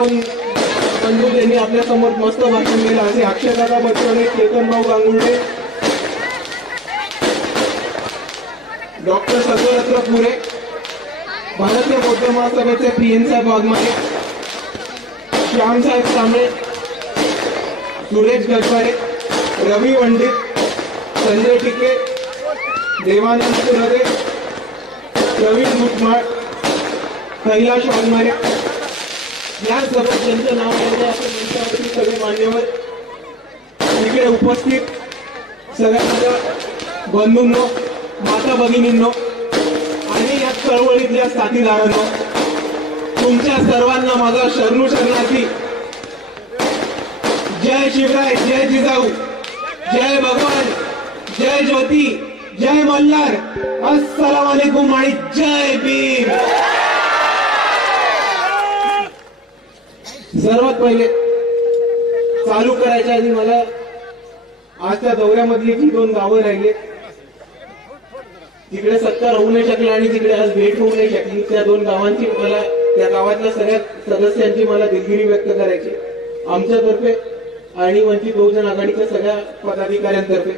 बंधू यांनी आपल्या समोर मस्त भाषण केलं. असे अक्षयदादा बच्चन, चेतनभाऊ गांगुर्डे, डॉक्टर सत्वरत्न पुरे, भारतीय बौद्ध महासभेचे PN साहेब वाघमारे, श्यामसाहेब कांबळे, सुरेश गजबारे, रवी वंडित, संजय टिके, देवानंद सुरदे, प्रवीण मुटमाळ, कैलाश वाघमारे, या सदस्यांचं नाव मंचावरती सगळे मान्यवर, इकडे उपस्थित सगळ्या माझ्या बंधूंनो, माता भगिनींनो आणि या चळवळीतल्या साथीदारांनो, तुमच्या सर्वांना माझा शरणू शरणार्थी जय शिवराय, जय जिजाऊ, जय भगवान, जय ज्योती, जय मल्हार, अस्सलाम वालेकुम आणि जय भीम. सर्वात पहिले चालू करायच्या आधी मला आजच्या दौऱ्यामधली जी 2 गावं राहिली, तिकडे सत्कार होऊ नाही शकला आणि तिकडे आज भेट होऊ नाही शकली, त्या 2 गावांची मला, त्या गावातल्या सगळ्या सदस्यांची मला दिलगिरी व्यक्त करायची आमच्यातर्फे आणि वंचित बहुजन आघाडीच्या सगळ्या पदाधिकाऱ्यांतर्फे.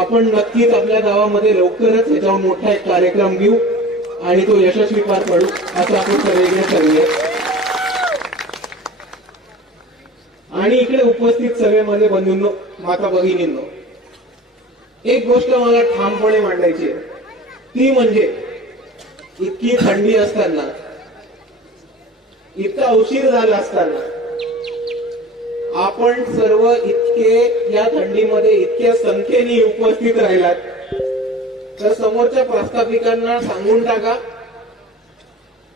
आपण नक्कीच आपल्या गावामध्ये लवकरच याच्यावर मोठा एक कार्यक्रम घेऊ आणि तो यशस्वी पार पडू असं आपण सगळीकडे ठरवूया. आणि इकडे उपस्थित सगळे माझे बंधूंनो, माता भगिनींनो, एक गोष्ट मला ठामपणे मांडायची आहे, ती म्हणजे इतकी थंडी असताना, इतका उशीर झाला असताना आपण सर्व इतके या थंडीमध्ये इतक्या संख्येने उपस्थित राहिलात, तर समोरच्या प्रस्थापिकांना सांगून टाका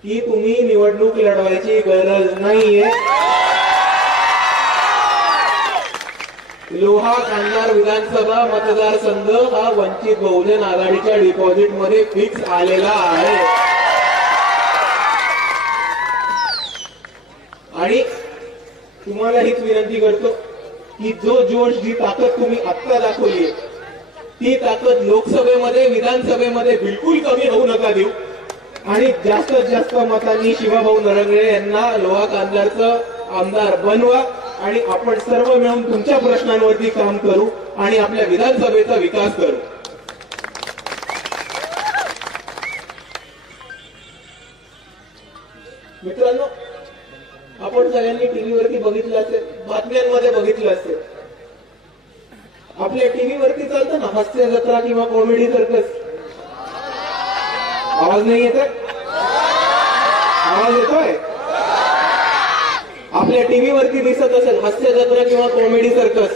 की तुम्ही निवडणूक लढवायची गरज नाहीये. लोहा कांधार विधानसभा मतदारसंघ हा वंचित बहुजन आघाडीच्या डिपॉझिट मध्ये फिक्स आलेला आहे आणि तुम्हाला हीच विनंती करतो की जो जोश, जी ताकद तुम्ही आत्ता दाखवली, ती ताकद लोकसभेमध्ये, विधानसभेमध्ये बिलकुल कमी होऊ नका देऊ आणि जास्तीत जास्त मतांनी शिवाभाऊ नरंगळे यांना लोहा कांधारचं आमदार बनवा आणि आपण सर्व मिळून तुमच्या प्रश्नांवरती काम करू आणि आपल्या विधानसभेचा विकास करू. मित्रांनो, आपण सगळ्यांनी टीव्हीवरती बघितलं असेल, बातम्यांमध्ये बघितलं असेल, आपल्या टीव्हीवरती चालतं ना हास्य जत्रा किंवा कॉमेडी सर्कस. आवाज नाही येत? आवाज येतोय? आपल्या टीव्हीवरती दिसत असेल हास्य जत्रा किंवा कॉमेडी सर्कस.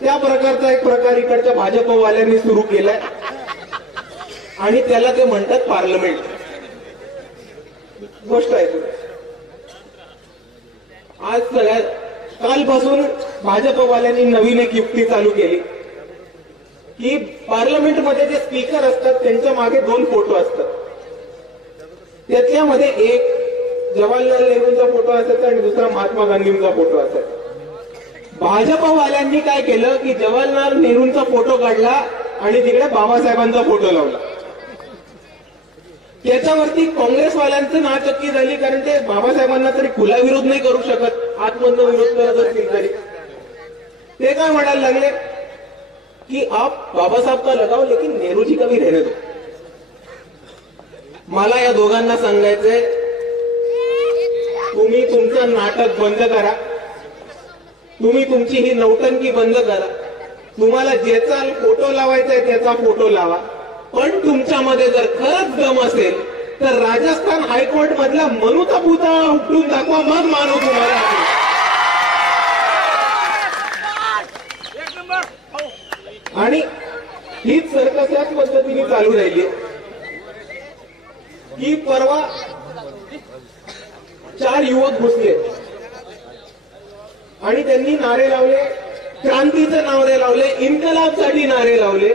त्या प्रकारचा एक प्रकार इकडच्या भाजपवाल्यांनी सुरू केलाय आणि त्याला ते म्हणतात पार्लमेंट. गोष्ट आहे तुला, आज सगळ्यात कालपासून भाजपवाल्यांनी नवीन एक युक्ती चालू केली की पार्लमेंटमध्ये जे स्पीकर असतात त्यांच्या मागे 2 फोटो असतात. त्याच्यामध्ये एक जवाहरलाल नेहरूंचा फोटो असायचा आणि दुसरा महात्मा गांधींचा फोटो असायचा. भाजपवाल्यांनी काय केलं की जवाहरलाल नेहरूंचा फोटो काढला आणि तिकडे बाबासाहेबांचा फोटो लावला. त्याच्यावरती काँग्रेसवाल्यांचं नाचक्की झाली, कारण ते बाबासाहेबांना तरी खुला विरोध नाही करू शकत, आतमधनं विरोध करत असतील तरी. ते काय म्हणायला लागले की आप बाबासाहेब का लगाओ लेकिन नेहरू जी का भी रहने दो. मला या दोघांना सांगायचंय, तुम्ही तुमचं नाटक बंद करा, तुम्ही तुमची ही नौटंकी बंद करा. तुम्हाला ज्याचा फोटो लावायचा आहे त्याचा फोटो लावा, पण तुमच्यामध्ये जर खरंच दम असेल तर राजस्थान हायकोर्ट मधला मनुचा पुतळा उपटून दाखवा, मग मानू तुम्हाला. आणि हीच सर्कस याच पद्धतीने चालू राहिली की परवा 4 युवक घुसले आणि त्यांनी नारे लावले, क्रांतीचे नारे लावले, इन्कलाबसाठी नारे लावले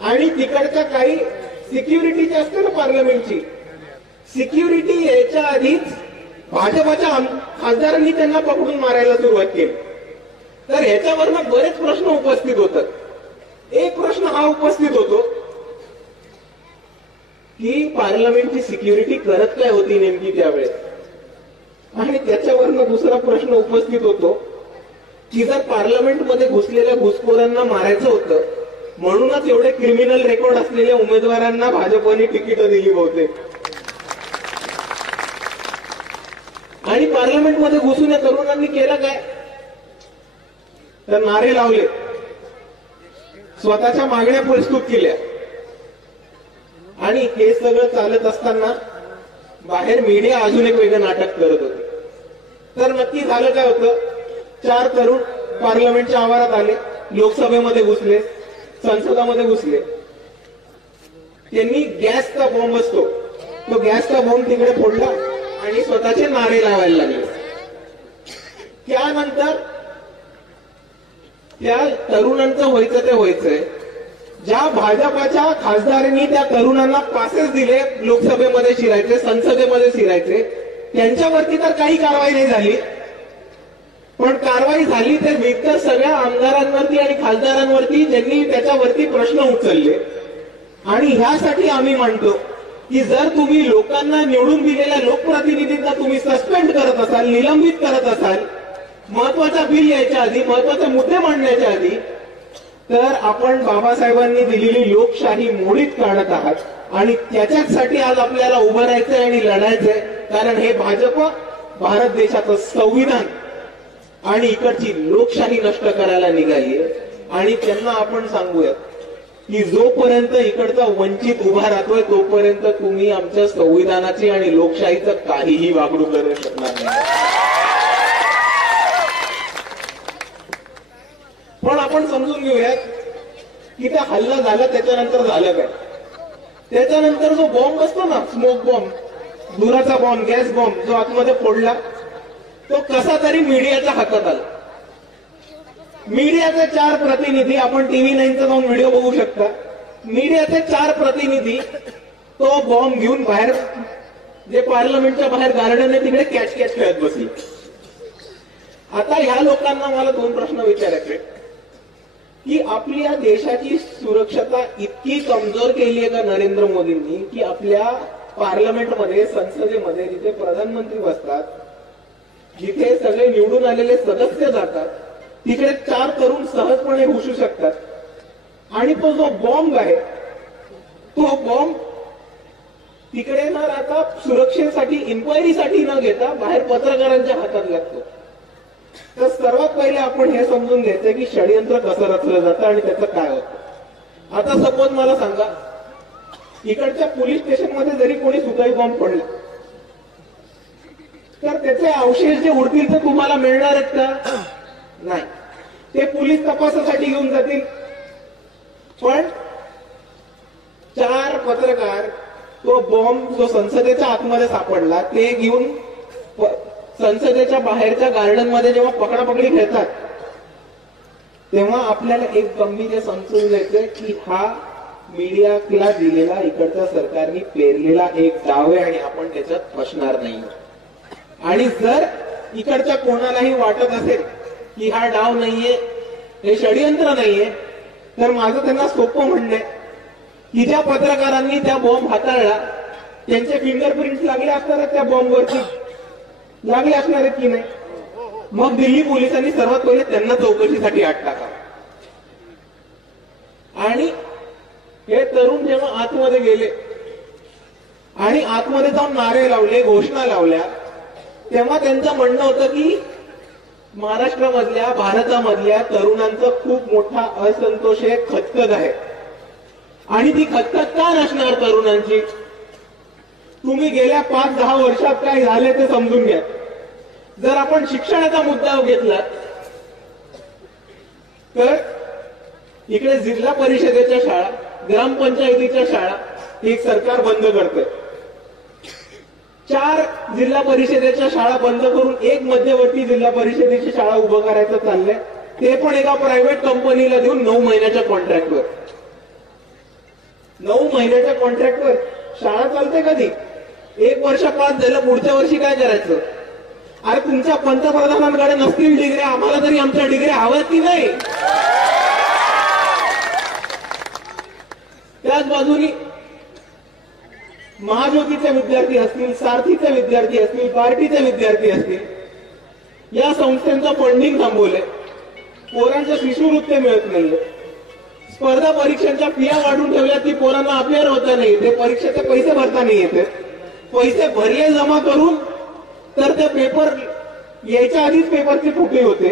आणि तिकडच्या काही सिक्युरिटीची असते ना पार्लमेंटची सिक्युरिटी, याच्या आधीच भाजपच्या खासदारांनी त्यांना पकडून मारायला सुरुवात केली. तर ह्याच्यावरनं बरेच प्रश्न उपस्थित होतात. एक प्रश्न हा उपस्थित होतो की पार्लमेंटची सिक्युरिटी करत काय होती नेमकी त्यावेळेस. आणि त्याच्यावरनं दुसरा प्रश्न उपस्थित होतो की जर पार्लमेंटमध्ये घुसलेल्या घुसखोरांना मारायचं होतं म्हणूनच एवढे क्रिमिनल रेकॉर्ड असलेल्या उमेदवारांना भाजपने तिकीट दिली बहुतेक, आणि पार्लमेंटमध्ये घुसून या तरुणांनी केलं काय तर नारे लावले, स्वतःच्या मागण्या प्रस्तुत केल्या. आणि हे सगळं चालत असताना बाहेर मीडिया अजून एक वेगळं नाटक करत होते. तर नक्की झालं काय होतं, 4 तरुण पार्लमेंटच्या आवारात आले, लोकसभेमध्ये घुसले, संसदामध्ये घुसले. त्यांनी गॅसचा बॉम्ब असतो तो गॅसचा बॉम्ब तिकडे फोडला आणि स्वतःचे नारे लावायला लागले. त्यानंतर त्या तरुणांचं व्हायचं ते व्हायचंय. ज्या भाजपाच्या खासदारांनी त्या तरुणांना पासेस दिले लोकसभेमध्ये शिरायचे, संसदेमध्ये शिरायचे, त्यांच्यावरती तर काही कारवाई नाही झाली. पण कारवाई झाली तर इतर सगळ्या आमदारांवरती आणि खासदारांवरती ज्यांनी त्याच्यावरती प्रश्न उचलले. आणि ह्यासाठी आम्ही मानतो की जर तुम्ही लोकांना निवडून दिलेल्या लोकप्रतिनिधींना तुम्ही सस्पेंड करत असाल, निलंबित करत असाल, महत्वाचा बिल यायच्या आधी, महत्वाचे मुद्दे मांडण्याच्या आधी, तर आपण बाबासाहेबांनी दिलेली लोकशाही मोडीत काढत आहात. आणि त्याच्यासाठी आज आपल्याला उभं राहायचंय आणि लढायचंय. कारण हे भाजप भारत देशाचं संविधान आणि इकडची लोकशाही नष्ट करायला निघालीये. आणि त्यांना आपण सांगूयात की जोपर्यंत इकडचा वंचित उभा राहतोय तोपर्यंत तुम्ही आमच्या संविधानाची आणि लोकशाहीचं काहीही वागणूक करू शकणार नाही. पण आपण समजून घेऊयात की त्या हल्ला झाला त्याच्यानंतर झालं काय. त्याच्यानंतर जो बॉम्ब असतो ना, स्मोक बॉम्ब, धुराचा बॉम्ब, गॅस बॉम्ब जो आतमध्ये फोडला, तो कसा तरी मीडियाच्या हातात आला. मीडियाचे 4 प्रतिनिधी, आपण टीव्ही 9चा जाऊन व्हिडिओ बघू शकता, मीडियाचे 4 प्रतिनिधी तो बॉम्ब घेऊन बाहेर, जे पार्लमेंटच्या बाहेर गार्डन आहे तिकडे कॅच खेळत बसले. आता ह्या लोकांना मला 2 प्रश्न विचारायचे की आपल्या देशाची सुरक्षता इतकी कमजोर केली आहे का नरेंद्र मोदींनी की आपल्या पार्लमेंटमध्ये, संसदेमध्ये जिथे प्रधानमंत्री बसतात, जिथे सगळे निवडून आलेले सदस्य जातात, तिकडे 4 तरुण सहजपणे घुसू शकतात. आणि तो जो बॉम्ब आहे तो बॉम्ब तिकडे न राहता सुरक्षेसाठी, इन्क्वायरीसाठी न घेता बाहेर पत्रकारांच्या हातात लागतो. तर सर्वात पहिले आपण हे समजून घ्यायचं की षडयंत्र कसं रचलं जातं आणि त्याचं काय होतं. आता सपोज मला सांगा, इकडच्या पोलीस स्टेशनमध्ये जरी कोणी सुताई बॉम्ब पडला तर त्याचे अवशेष जे उडतील ते तुम्हाला मिळणार आहेत का? नाही. ते पोलीस तपासासाठी घेऊन जातील. पण 4 पत्रकार तो बॉम्ब जो संसदेच्या आतमध्ये सापडला ते घेऊन संसदेच्या बाहेरच्या गार्डन मध्ये जेव्हा पकडापकडी खेळतात तेव्हा आपल्याला एक गंभीर समजून घ्यायचंय की हा मीडियाला दिलेला इकडच्या सरकारने पेरलेला एक डाव आहे आणि आपण त्याच्यात फसणार नाही. आणि जर इकडच्या कोणालाही वाटत असेल की हा डाव नाहीये, हे षडयंत्र नाहीये, तर माझं त्यांना सोपं म्हणणं आहे की ज्या पत्रकारांनी त्या बॉम्ब हाताळला त्यांचे फिंगरप्रिंट लागले असणार आहेत, त्या बॉम्बवरती लागले असणार आहेत की नाही. मग दिल्ली पोलिसांनी सर्वात पहिले त्यांना चौकशीसाठी आत टाका. आणि हे तरुण जेव्हा आतमध्ये गेले आणि आतमध्ये जाऊन नारे लावले, घोषणा लावल्या, तेव्हा त्यांचं म्हणणं होतं की महाराष्ट्रामधल्या, भारतामधल्या तरुणांचा खूप मोठा असंतोष आहे, खतखत आहे. आणि ती खतखत का नसणार तरुणांची? तुम्ही गेल्या 5-10 वर्षात काय झाले ते समजून घ्या. जर आपण शिक्षणाचा मुद्दा घेतला तर इकडे जिल्हा परिषदेच्या शाळा, ग्रामपंचायतीच्या शाळा एक सरकार बंद करते. 4 जिल्हा परिषदेच्या शाळा बंद करून एक मध्यवर्ती जिल्हा परिषदेची शाळा उभं करायचं चाललंय. ते पण एका प्रायव्हेट कंपनीला देऊन 9 महिन्याच्या कॉन्ट्रॅक्टवर. 9 महिन्याच्या कॉन्ट्रॅक्टवर शाळा चालते कधी? 1 वर्ष पास झालं, पुढच्या वर्षी काय करायचं? अरे तुमच्या पंतप्रधानांकडे नसतील डिग्री, आम्हाला तरी आमच्या डिग्री हव्यात की नाही? त्याच बाजूनी महाज्योतीचे विद्यार्थी असतील, सारथीचे विद्यार्थी असतील, पार्टीचे विद्यार्थी असतील, या संस्थांचं फंडिंग थांबवलंय. पोरांच्या शिष्यवृत्त्या मिळत नाहीये. स्पर्धा परीक्षांच्या फिया वाढून ठेवल्या की पोरांना अपेअर होता नाही येते, परीक्षेचे पैसे भरता नाही येते. पैसे भरले जमा करून तर ते पेपर यायच्या आधीच पेपरचे फुटे होते.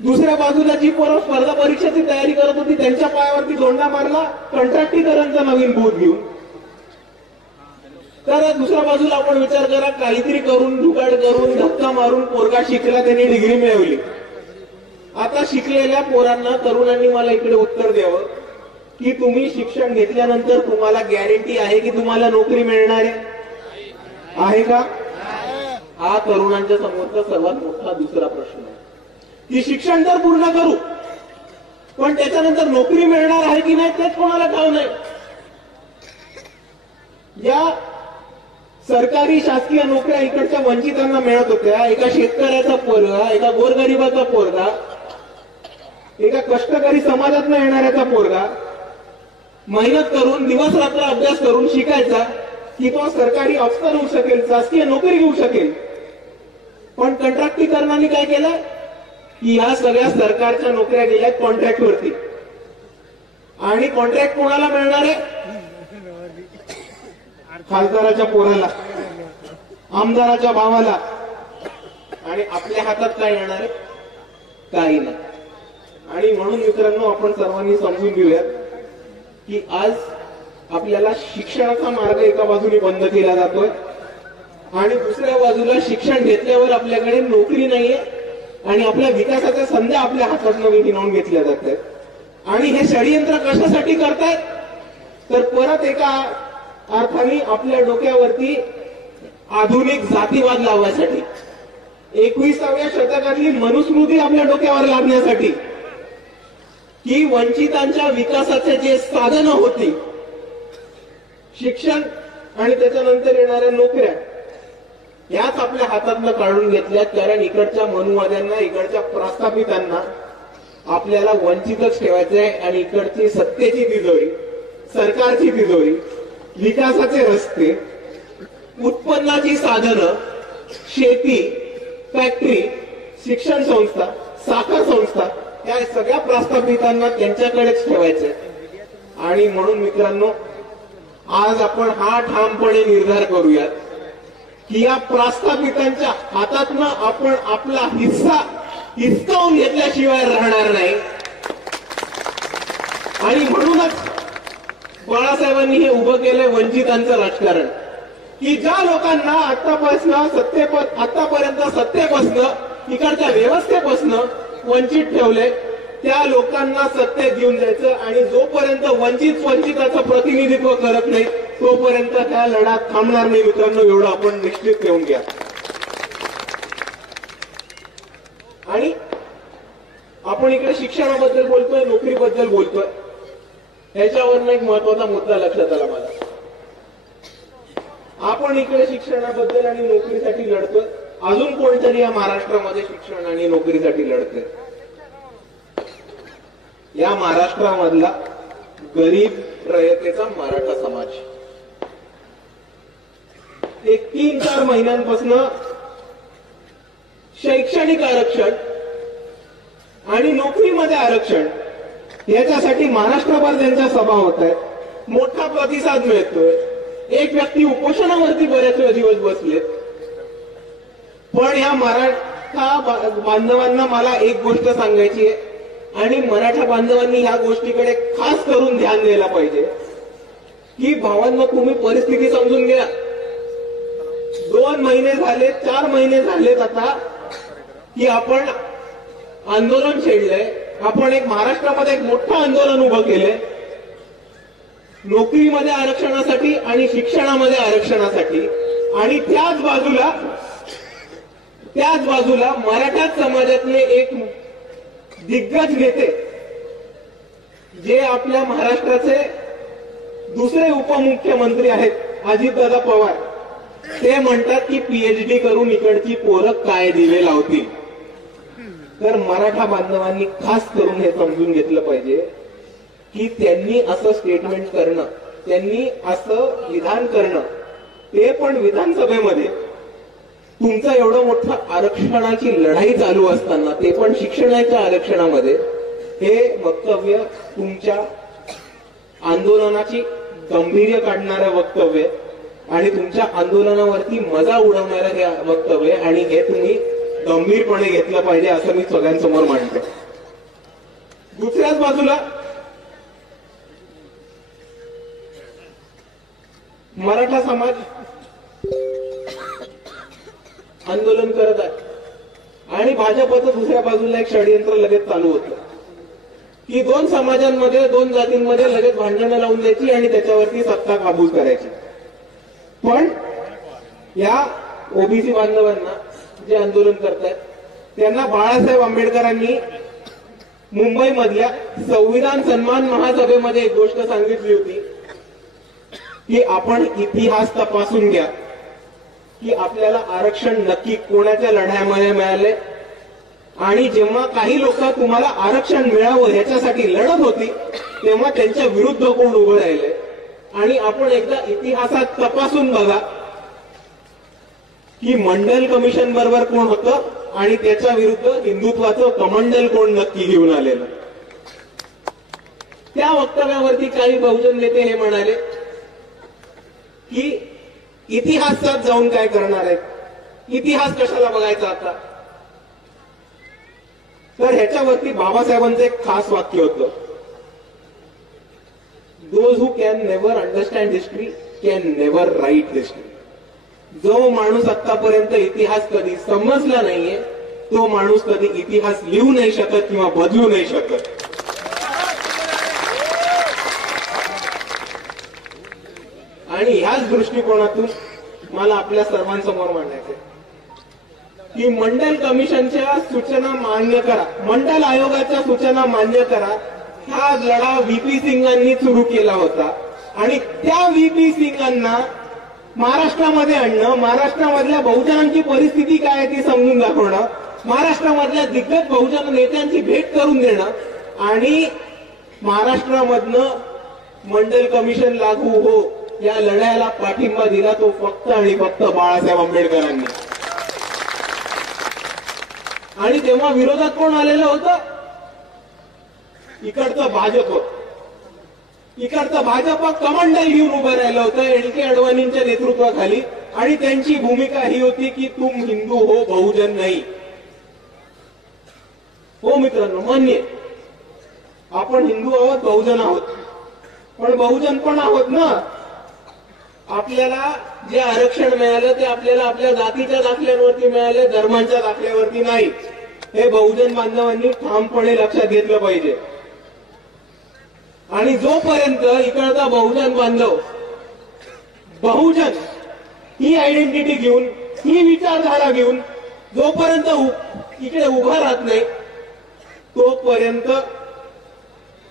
दुसऱ्या बाजूला जी पोरं स्पर्धा परीक्षेची तयारी करत होती त्यांच्या पायावरती दोंडा मारला कंत्राटीकरांचा नवीन बूथ घेऊन. तर दुसऱ्या बाजूला आपण विचार करा, काहीतरी करून जुगाड करून धक्का मारून पोरगा शिकला, त्यांनी डिग्री मिळवली. आता शिकलेल्या पोरांना तरुणांनी मला इकडे उत्तर द्यावं की तुम्ही शिक्षण घेतल्यानंतर तुम्हाला गॅरंटी आहे की तुम्हाला नोकरी मिळणार आहे का? हा तरुणांच्या समोरचा सर्वात मोठा दुसरा प्रश्न आहे की शिक्षण तर पूर्ण करू पण त्याच्यानंतर नोकरी मिळणार आहे की नाही तेच कोणाला ठाऊक नाही. या सरकारी शासकीय नोकऱ्या इकडच्या वंचितांना मिळत होत्या. एका शेतकऱ्याचा पोरगा, एका गोरगरिबाचा पोरगा, एका कष्टकरी समाजातून येणाऱ्याचा पोरगा मेहनत करून दिवस रात्र अभ्यास करून शिकायचा की तो सरकारी अफसर होऊ शकेल, शासकीय नोकरी घेऊ शकेल. पण कंत्राटीकरणाने काय केलं की ह्या सगळ्या सरकारच्या नोकऱ्या गेल्या कॉन्ट्रॅक्टवरती. आणि कॉन्ट्रॅक्ट कोणाला मिळणार आहे? खासदाराच्या पोराला, आमदाराच्या भावाला. आणि आपल्या हातात काय येणार आहे? काही नाही. आणि म्हणून मित्रांनो, आपण सर्वांनी समजून घेऊयात की आज आपल्याला शिक्षणाचा मार्ग एका बाजूने बंद केला जातोय आणि दुसऱ्या बाजूला शिक्षण घेतल्यावर आपल्याकडे नोकरी नाहीये आणि आपल्या विकासाच्या संधी आपल्या हातातून हिरावून घेतल्या जात आहेत. आणि हे षडयंत्र कशासाठी करतायत? तर परत एका अर्थाने आपल्या डोक्यावरती आधुनिक जातीवाद लावण्यासाठी, 21व्या शतकातली मनुस्मृती आपल्या डोक्यावर लादण्यासाठी की वंचितांच्या विकासाचे जे साधनं होती, शिक्षण आणि त्याच्यानंतर येणाऱ्या नोकऱ्या, याच आपल्या हातातनं काढून घेतल्यात. कारण इकडच्या मनुवाद्यांना, इकडच्या प्रस्थापितांना आपल्याला वंचितच ठेवायचंय आणि इकडची सत्तेची तिजोरी, सरकारची तिजोरी, विकासाचे रस्ते, उत्पन्नाची साधनं, शेती, फॅक्टरी, शिक्षण संस्था, साखर संस्था, या सगळ्या प्रस्थापितांना त्यांच्याकडेच ठेवायचे. आणि म्हणून मित्रांनो, आज आपण हा ठामपणे निर्धार करूयात की या प्रस्थापितांच्या हातातनं आपण आपला हिस्सा हिसकावून घेतल्याशिवाय राहणार नाही. आणि म्हणूनच बाळासाहेबांनी हे उभं केलंय वंचितांचं राजकारण की ज्या लोकांना आतापर्यंत सत्तेपासनं, इकडच्या व्यवस्थेपासनं वंचित ठेवले, त्या लोकांना सत्तेत घेऊन जायचं. आणि जोपर्यंत वंचिताचं प्रतिनिधित्व करत नाही तोपर्यंत त्या लढा थांबणार नाही. मित्रांनो, एवढं आपण निश्चित ठेवून घ्या. आणि आपण इकडे शिक्षणाबद्दल बोलतोय, नोकरीबद्दल बोलतोय, ह्याच्यावर एक महत्वाचा मुद्दा लक्षात आला मला. आपण इकडे शिक्षणाबद्दल आणि नोकरीसाठी लढतोय, अजून कोणतरी या महाराष्ट्रामध्ये शिक्षण आणि नोकरीसाठी लढतोय. या महाराष्ट्रामधला गरीब रयतेचा मराठा समाज एक 3-4 महिन्यांपासून शैक्षणिक आरक्षण आणि नोकरीमध्ये आरक्षण याच्यासाठी महाराष्ट्रभर त्यांच्या सभा होत आहेत. मोठा प्रतिसाद मिळतोय. एक व्यक्ती उपोषणावरती बरेच दिवस बसलेत. पण या मराठा बांधवांना मला एक गोष्ट सांगायची आहे आणि मराठा बांधवांनी ह्या गोष्टीकडे खास करून ध्यान द्यायला पाहिजे की भावांनो, तुम्ही परिस्थिती समजून घ्या. 2 महिने झाले, 4 महिने झालेत आता की आपण आंदोलन छेडलंय. आपण एक महाराष्ट्रामध्ये एक मोठं आंदोलन उभं केलंय नोकरीमध्ये आरक्षणासाठी आणि शिक्षणामध्ये आरक्षणासाठी. आणि त्याच बाजूला मराठा समाजातले एक दिग्गज नेते, जे आपल्या महाराष्ट्राचे दुसरे उपमुख्यमंत्री आहेत, अजितदादा पवार, ते म्हणतात की पीएचडी करून इकडची पोरं काय दिवे लावतील. तर मराठा बांधवांनी खास करून हे समजून घेतलं पाहिजे की त्यांनी असं स्टेटमेंट करणं, त्यांनी असं विधान करणं, ते पण विधानसभेमध्ये तुमचं एवढं मोठं आरक्षणाची लढाई चालू असताना, ते पण शिक्षणाच्या आरक्षणामध्ये, हे वक्तव्य तुमच्या आंदोलनाची गांभीर्य काढणारं वक्तव्य आणि तुमच्या आंदोलनावरती मजा उडवणारं हे वक्तव्य, आणि हे तुम्ही गंभीरपणे घेतलं पाहिजे असं मी सगळ्यांसमोर मांडतो. दुसऱ्याच बाजूला मराठा समाज आंदोलन करत आहे आणि भाजपचं दुसऱ्या बाजूला एक षडयंत्र लगेच चालू होतं की दोन समाजांमध्ये, दोन जातींमध्ये लगेच भांडणं लावून द्यायची आणि त्याच्यावरती सत्ता काबूल करायची. पण या ओबीसी बांधवांना जे आंदोलन करतायत त्यांना बाळासाहेब आंबेडकरांनी मुंबईमधल्या संविधान सन्मान महासभेमध्ये एक गोष्ट सांगितली होती की आपण इतिहास तपासून घ्या की आपल्याला आरक्षण नक्की कोणाच्या लढ्यामध्ये मिळाले, आणि जेव्हा काही लोक तुम्हाला आरक्षण मिळावं ह्याच्यासाठी लढत होती तेव्हा त्यांच्या विरुद्ध कोण उभं राहिले. आणि आपण एकदा इतिहासात तपासून बघा की मंडल कमिशन बरोबर कोण होतं आणि त्याच्या विरुद्ध हिंदुत्वाचं कमंडल कोण नक्की घेऊन आलेलं. त्या वक्तव्यावरती काही बहुजन नेते हे म्हणाले की इतिहासात जाऊन काय करणार आहेत, इतिहास कशाला बघायचा आता. तर ह्याच्यावरती बाबासाहेबांचं एक खास वाक्य होतं, those who can never understand history can never write history. जो माणूस आतापर्यंत इतिहास कधी समजला नाहीये तो माणूस कधी इतिहास लिहू नाही शकत किंवा बदलू नाही शकत. आणि ह्याच दृष्टिकोनातून मला आपल्या सर्वांसमोर मांडायचे की मंडल कमिशनच्या सूचना मान्य करा, मंडल आयोगाच्या सूचना मान्य करा. हा लढा व्हीपी सिंगांनी सुरू केला होता आणि त्या व्हीपी सिंगांना महाराष्ट्रामध्ये आणणं, महाराष्ट्रामधल्या बहुजनांची परिस्थिती काय आहे ती समजून दाखवणं, महाराष्ट्रामधल्या दिग्गज बहुजन नेत्यांची भेट करून देणं आणि महाराष्ट्रामधनं मंडल कमिशन लागू हो या लढ्याला पाठिंबा दिला तो फक्त आणि फक्त बाळासाहेब आंबेडकरांनी. आणि तेव्हा विरोधात कोण आलेलं होतं, इकडचं भाजप. इकडचं भाजप कमंडल घेऊन उभं राहिलं होतं एल.के. अडवाणींच्या नेतृत्वाखाली, आणि त्यांची भूमिका ही होती की तुम हिंदू हो, बहुजन नाही. हो मित्रांनो, मान्य आपण हिंदू आहोत, बहुजन आहोत, पण बहुजन पण आहोत ना. आपल्याला जे आरक्षण मिळालं ते आपल्याला आपल्या जातीच्या दाखल्यावरती मिळाले, धर्मांच्या दाखल्यावरती नाही. हे बहुजन बांधवांनी ठामपणे लक्षात घेतलं पाहिजे. आणि जोपर्यंत इकडचा बहुजन बांधव बहुजन ही आयडेंटिटी घेऊन, ही विचारधारा घेऊन जोपर्यंत इकडे उभा राहत नाही तोपर्यंत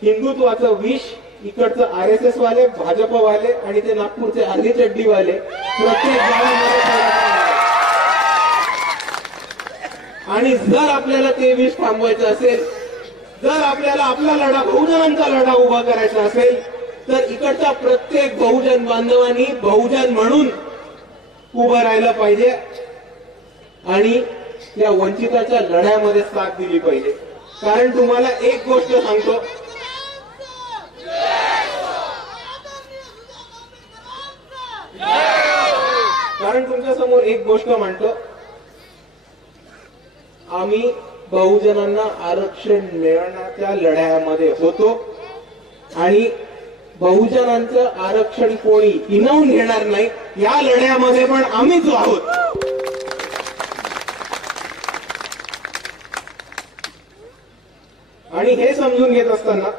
हिंदुत्वाचं विष इकडचं आरएसएस वाले, भाजप वाले आणि ते नागपूरचे अर्धी चड्डी वाले प्रत्येक गावामध्ये. आणि जर आपल्याला ते विष थांबवायचं असेल, जर आपल्याला आपला लढा, बहुजनांचा लढा उभा करायचा असेल तर इकडच्या प्रत्येक बहुजन बांधवांनी बहुजन म्हणून उभं राहिलं पाहिजे आणि या वंचिताच्या लढ्यामध्ये साथ दिली पाहिजे. कारण तुम्हाला एक गोष्ट सांगतो, कारण तुमच्या समोर एक गोष्ट मांडतो, आम्ही बहुजनांना आरक्षण मिळवण्याच्या लढ्यामध्ये होतो आणि बहुजनांचं आरक्षण कोणी हिनवून घेणार नाही या लढ्यामध्ये पण आम्हीच आहोत. आणि हे समजून घेत असताना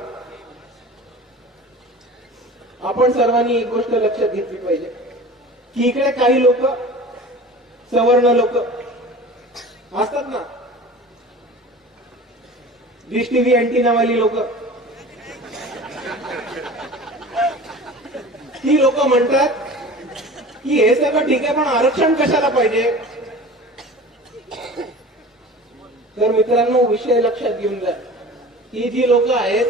आपण सर्वांनी एक गोष्ट लक्षात घेतली पाहिजे की इकडे काही लोक, सवर्ण लोक असतात ना, डिश टीव्ही अँटीनावाली लोक, ही लोक म्हणतात की हे सगळं ठीक आहे पण आरक्षण कशाला पाहिजे. तर मित्रांनो, विषय लक्षात घेऊन जा, ही जी लोक आहेत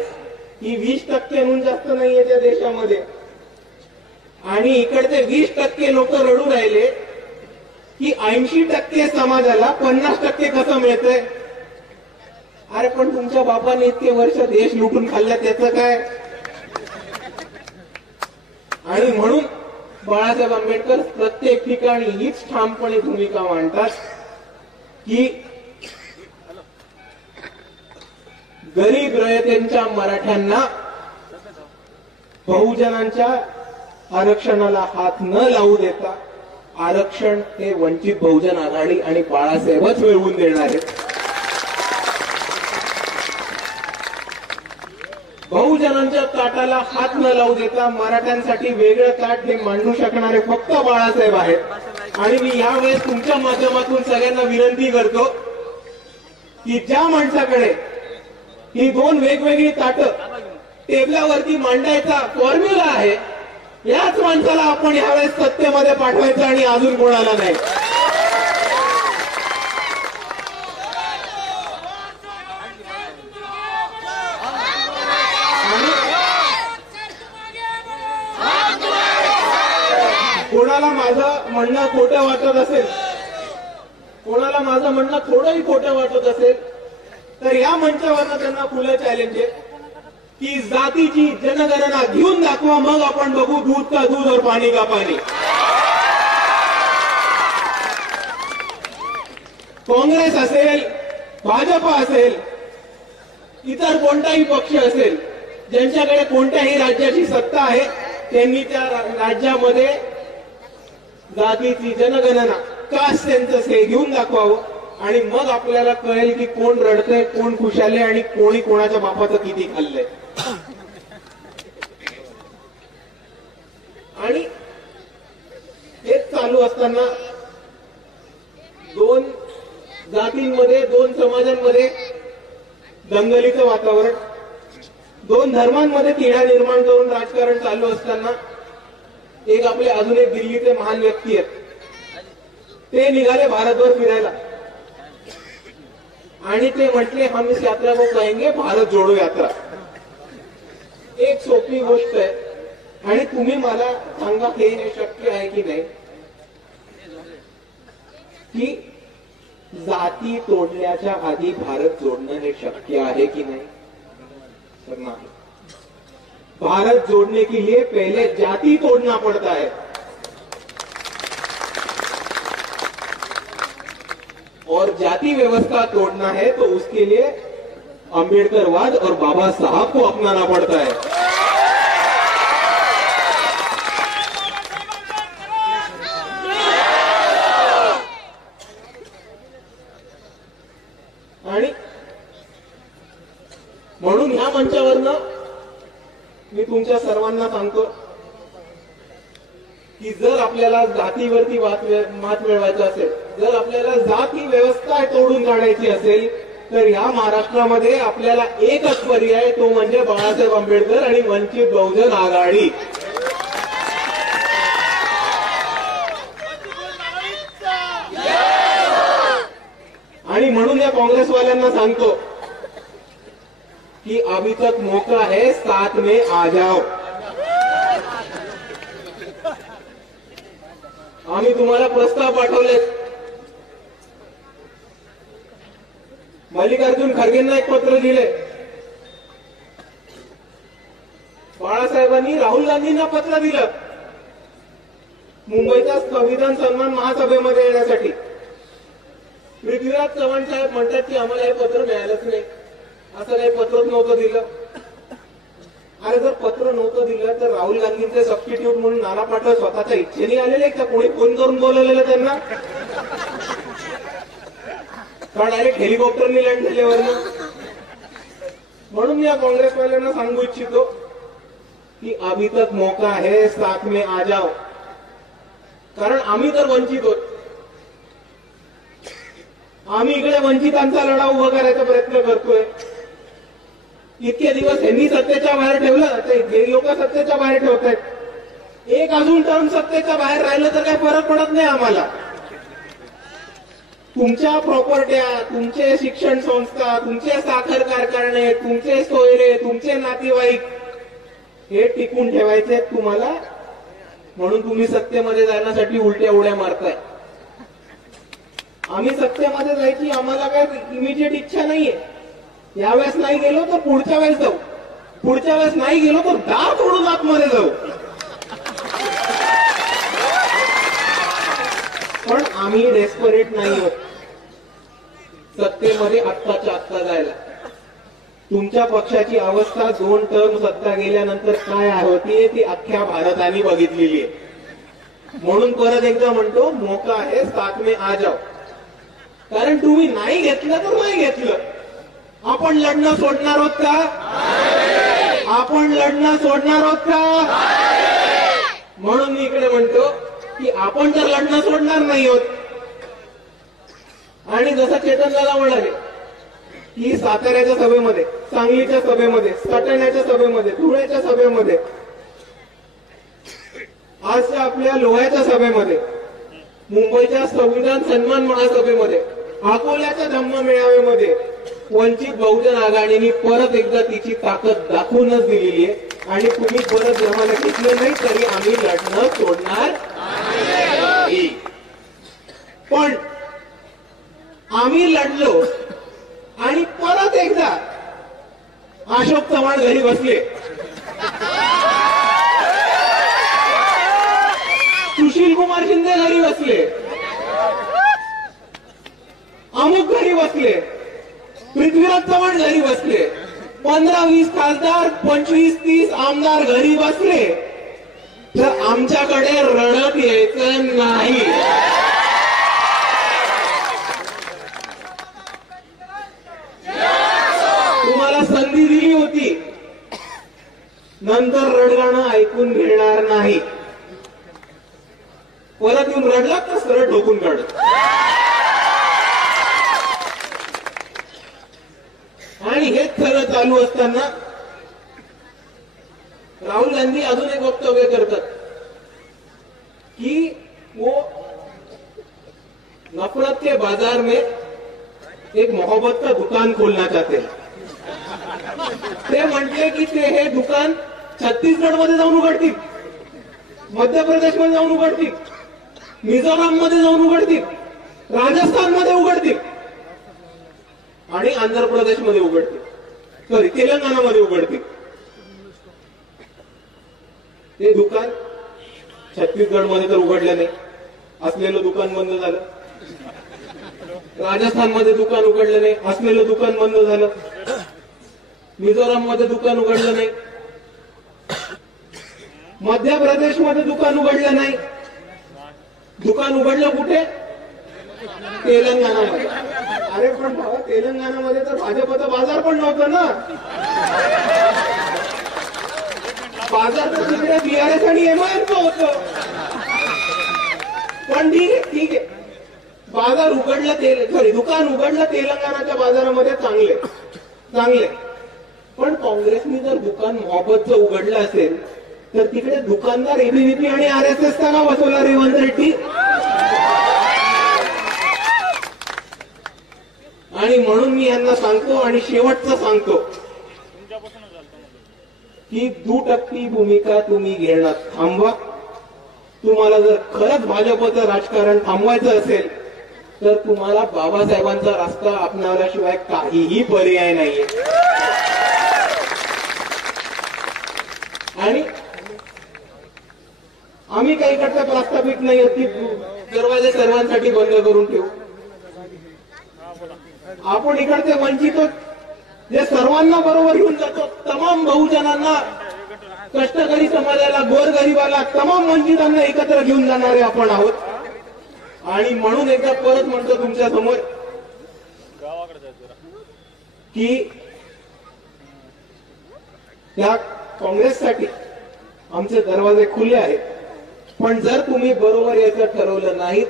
ही 20% जास्त नाहीये त्या देशामध्ये. आणि इकडचे 20% लोक रडू राहिले की 80% समाजाला 50% कसं मिळतंय. अरे पण तुमच्या बापाने इतके वर्ष देश लुटून खाल्ला त्याचं काय. आणि म्हणून बाळासाहेब आंबेडकर प्रत्येक ठिकाणी हीच ठामपणे भूमिका मांडतात की गरीब रयतेंच्या मराठ्यांना बहुजनांच्या आरक्षणाला हात न लावू देता आरक्षण हे वंचित बहुजन आघाडी आणि बाळासाहेबच मिळवून देणार आहेत. बहुजनांच्या ताटाला हात न लावू देता मराठ्यांसाठी वेगळं ताट हे मांडू शकणारे फक्त बाळासाहेब आहेत. आणि मी यावेळेस तुमच्या माध्यमातून सगळ्यांना विनंती करतो की ज्या माणसाकडे ही दोन वेगवेगळी ताटं टेबलावरती मांडायचा फॉर्म्युला आहे याच माणसाला आपण यावेळेस सत्तेमध्ये पाठवायचं आणि अजून कोणाला नाही. कोणाला माझं म्हणणं खोटं वाटत असेल, कोणाला माझं म्हणणं थोडंही खोटं वाटत असेल तर या मंचावरनं त्यांना खुलं चॅलेंज आहे की जातीची जनगणना घेऊन दाखवा, मग आपण बघू दूध का दूध और पाणी का पाणी. काँग्रेस असेल, भाजपा असेल, इतर कोणताही पक्ष असेल, ज्यांच्याकडे कोणत्याही राज्याची सत्ता आहे त्यांनी त्या राज्यामध्ये जातीची जनगणना कास्ट सेन्सस हे घेऊन दाखवावं आणि मग आपल्याला कळेल की कोण रडतंय, कोण खुशाले आणि कोणी कोणाच्या बापाचं किती खाल्लंय. आणि हेच चालू असताना दोन जातींमध्ये, दोन समाजांमध्ये दंगलीचं वातावरण, दोन धर्मांमध्ये तिढा निर्माण करून राजकारण चालू असताना एक आपले अजून एक दिल्लीचे महान व्यक्ती आहेत, ते निघाले भारतभर फिरायला आणि ते म्हटले हम इस यात्रा को कहेंगे भारत जोडो यात्रा. एक सोपी गोष्ट आहे आणि तुम्ही मला सांगा हे शक्य आहे की नाही की जाती तोडण्याच्या आधी भारत जोडणं हे शक्य आहे की नाही. तर नाही. भारत जोड़ने के लिए पहले जाति तोड़ना पड़ता है और जाति व्यवस्था तोड़ना है तो उसके लिए अंबेडकरवाद और बाबा साहब को अपनाना पड़ता है. आणि म्हणून ह्या मंचावरनं मी तुमच्या सर्वांना सांगतो की जर आपल्याला जातीवरती मात मिळवायचं असेल, जर आपल्याला जाती व्यवस्था तोडून काढायची असेल तर या महाराष्ट्रामध्ये आपल्याला एकच पर्याय, तो म्हणजे बाळासाहेब आंबेडकर आणि वंचित बहुजन आघाडी. आणि म्हणून या काँग्रेसवाल्यांना सांगतो कि अभी तक मौका है, साथ में आ जाओ. आम्ही तुम्हाला प्रस्ताव पाठवले. मल्लिकार्जुन खरगेंना एक पत्र दिले. बाळासाहेबांनी राहुल गांधींना पत्र दिलं मुंबईच्या संविधान सन्मान महासभेमध्ये येण्यासाठी. पृथ्वीराज चव्हाण साहेब म्हणतात की आम्हाला हे पत्र मिळालंच नाही, असं काही पत्रच नव्हतं दिलं. अरे जर पत्र नव्हतं दिलं तर राहुल गांधींचे सबस्टिट्यूट म्हणून नाना पाटोले स्वतःच्या इच्छेने आलेले का कोणी फोन करून बोलवलेलं त्यांना, का डायरेक्ट हेलिकॉप्टरनी लँड झाल्यावर. म्हणून या काँग्रेसवाल्यांना सांगू इच्छितो की अभी तक मौका है, साथ में आ जाओ. कारण आम्ही तर वंचित होत, आम्ही इकडे वंचितांचा लढा उभा करायचा प्रयत्न करतोय. इतके दिवस यांनी सत्तेच्या बाहेर ठेवलं, ते लोक सत्तेच्या बाहेर ठेवतायत. एक अजून टर्म सत्तेच्या बाहेर राहिलं तर काही फरक पडत नाही आम्हाला. तुमच्या प्रॉपर्ट्या, तुमचे शिक्षण संस्था, तुमचे साखर कारखाने, तुमचे सोयरे, तुमचे नातेवाईक हे टिकून ठेवायचे तुम्हाला म्हणून तुम्ही सत्तेमध्ये जाण्यासाठी उलट्या उड्या मारताय. आम्ही सत्तेमध्ये जायची आम्हाला काय इमिजिएट इच्छा नाहीये. यावेळेस नाही गेलो तर पुढच्या वेळेस जाऊ, पुढच्या वेळेस नाही गेलो तर दार तोडून आतमध्ये जाऊ. पण आम्ही डेस्परेट नाही आहोत सत्तेमध्ये आत्ताच्या आत्ता जायला. तुमच्या पक्षाची अवस्था 2 टर्म सत्ता गेल्यानंतर काय होती ती अख्ख्या भारताने बघितलेली आहे. म्हणून परत एकदा म्हणतो, मौका आहे, साथ में आ जाओ. कारण तुम्ही नाही घेतलं तर नाही घेतलं, आपण लढणं सोडणार आहोत का? आपण लढणं सोडणार आहोत का? म्हणून मी इकडे म्हणतो की आपण तर लढणं सोडणार नाही आहोत. आणि जसं चेतन दादा म्हणाले की साताऱ्याच्या सभेमध्ये, सांगलीच्या सभेमध्ये, सटाण्याच्या सभेमध्ये, धुळ्याच्या सभेमध्ये, आजच्या आपल्या लोह्याच्या सभेमध्ये, मुंबईच्या संविधान सन्मान महासभेमध्ये, अकोल्याच्या धम्म मेळाव्यामध्ये वंचित बहुजन आघाडीने परत एकदा तिची ताकद दाखवूनच दिलेली आहे. आणि तुम्ही परत जमाला घेतलं नाही तरी आम्ही लढणं सोडणार नाही. पण आम्ही लढलो आणि परत एकदा अशोक चव्हाण घरी बसले, सुशील कुमार शिंदे घरी बसले, अमुक घरी बसले, पृथ्वीराज चव्हाण घरी बसले, 15-20 खासदार, 25-30 आमदार घरी बसले, तर आमच्याकडे रडत यायचं नाही. तुम्हाला संधी दिली होती, नंतर रडगाणं ऐकून घेणार नाही. परत येऊन रडलात तर सरळ ठोकून काढ. आणि हेच सगळं चालू असताना राहुल गांधी अजून एक वक्तव्य करतात की वो नफरत के बाजार में एक मोहब्बत का दुकान खोलना चाहते हैं. ते म्हटले की ते हे दुकान छत्तीसगड मध्ये जाऊन उघडतील, मध्य प्रदेश मध्ये जाऊन उघडतील, मिझोराम मध्ये जाऊन उघडतील, राजस्थान मध्ये उघडतील आणि आंध्र प्रदेश मध्ये उघडतील, सॉरी तेलंगणामध्ये उघडतील. ते दुकान छत्तीसगड मध्ये तर उघडलं नाही, असलेलं दुकान बंद झालं. राजस्थान मध्ये दुकान उघडलं नाही, असलेलं दुकान बंद झालं. मिझोराम मध्ये दुकान उघडलं नाही, मध्य प्रदेश मध्ये दुकान उघडलं नाही. दुकान उघडलं कुठे? तेलंगणामध्ये. अरे पण भावा, तेलंगणामध्ये तर भाजपचा बाजार पण नव्हतं ना. बाजार तर तिकडे बीआरएस आणि एमआयएमचं होतं. पण ठीक आहे, बाजार उघडलं, सॉरी दुकान उघडलं तेलंगणाच्या बाजारामध्ये, चांगले. पण काँग्रेसने जर दुकान मोहब्बतचं उघडलं असेल तर तिकडे दुकानदार एबीव्हीपी आणि आरएसएसचा का बसवला रेवंत रेड्डी? आणि म्हणून मी यांना सांगतो आणि शेवटचं सांगतो की दुटप्पी भूमिका तुम्ही घेणं थांबवा. तुम्हाला जर खरंच भाजपचं राजकारण थांबवायचं असेल तर तुम्हाला बाबासाहेबांचा रस्ता अपनावल्याशिवाय काहीही पर्याय नाहीये. आणि आम्ही काही करता प्रस्तावित नाही की दरवाजे सर्वांसाठी बंद करून ठेवू. आपण इकडचे वंचित जे सर्वांना बरोबर घेऊन जातो, तमाम बहुजनांना, कष्टकरी समाजाला, गोरगरिबाला, तमाम वंचितांना एकत्र घेऊन जाणारे आपण आहोत. आणि म्हणून एकदा परत म्हणतो तुमच्या समोर की त्या काँग्रेससाठी आमचे दरवाजे खुले आहेत. पण जर तुम्ही बरोबर याचं ठरवलं नाही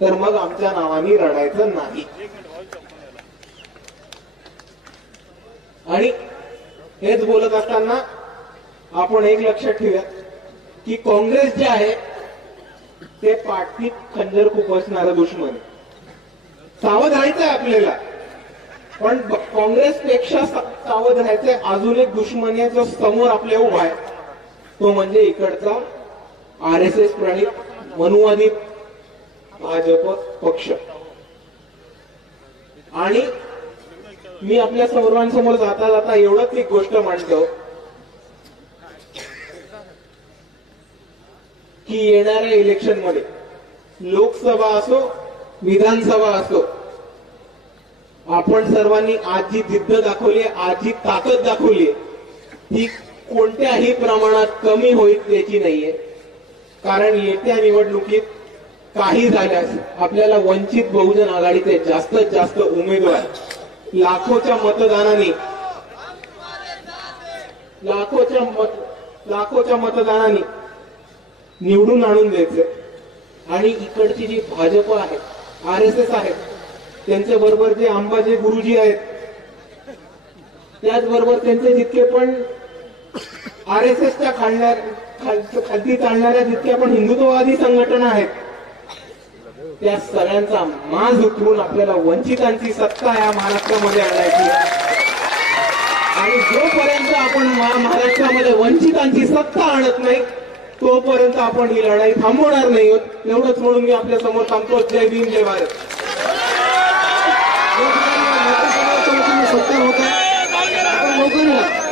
तर मग आमच्या नावाने रडायचं नाही. आणि हेच बोलत असताना आपण एक लक्षात ठेवूया की काँग्रेस जे आहे ते पाठीत खंजर खुपसणारं दुश्मन. सावध राहायचंय आपल्याला, पण काँग्रेसपेक्षा सावध राहायचंय अजून एक दुश्मन आहे जो समोर आपल्या उभा आहे, तो म्हणजे इकडचा RSS प्रणित मनुवादी भाजप पक्ष. आणि मी आपल्या सर्वांसमोर जाता जाता एवढंच एक गोष्ट मांडतो की येणाऱ्या इलेक्शन मध्ये लोकसभा असो विधानसभा असो, आपण सर्वांनी आज जी जिद्द दाखवली, आज जी ताकद दाखवली, ती कोणत्याही प्रमाणात कमी होईल याची नाहीये. कारण येत्या निवडणुकीत काही झाल्यास आपल्याला वंचित बहुजन आघाडीचे जास्तीत जास्त उमेदवार लाखोच्या मतदानाने निवडून आणून द्यायचे. आणि इकडची जी भाजप आहे, RSS आहे, त्यांच्या बरोबर जे अंबाजे गुरुजी आहेत, त्याचबरोबर त्यांचे जितके पण RSSच्या खालती चालणाऱ्या जितक्या पण हिंदुत्ववादी संघटना आहेत, त्या सगळ्यांचा माज उतरून आपल्याला वंचितांची सत्ता या महाराष्ट्रामध्ये आणायची. आणि जोपर्यंत आपण महाराष्ट्रामध्ये वंचितांची सत्ता आणत नाही तोपर्यंत आपण ही लढाई थांबवणार नाही आहोत. एवढंच म्हणून मी आपल्या समोर थांबतो. जय भीम, जय भारत. सत्ता होत आहे, आपण लवकर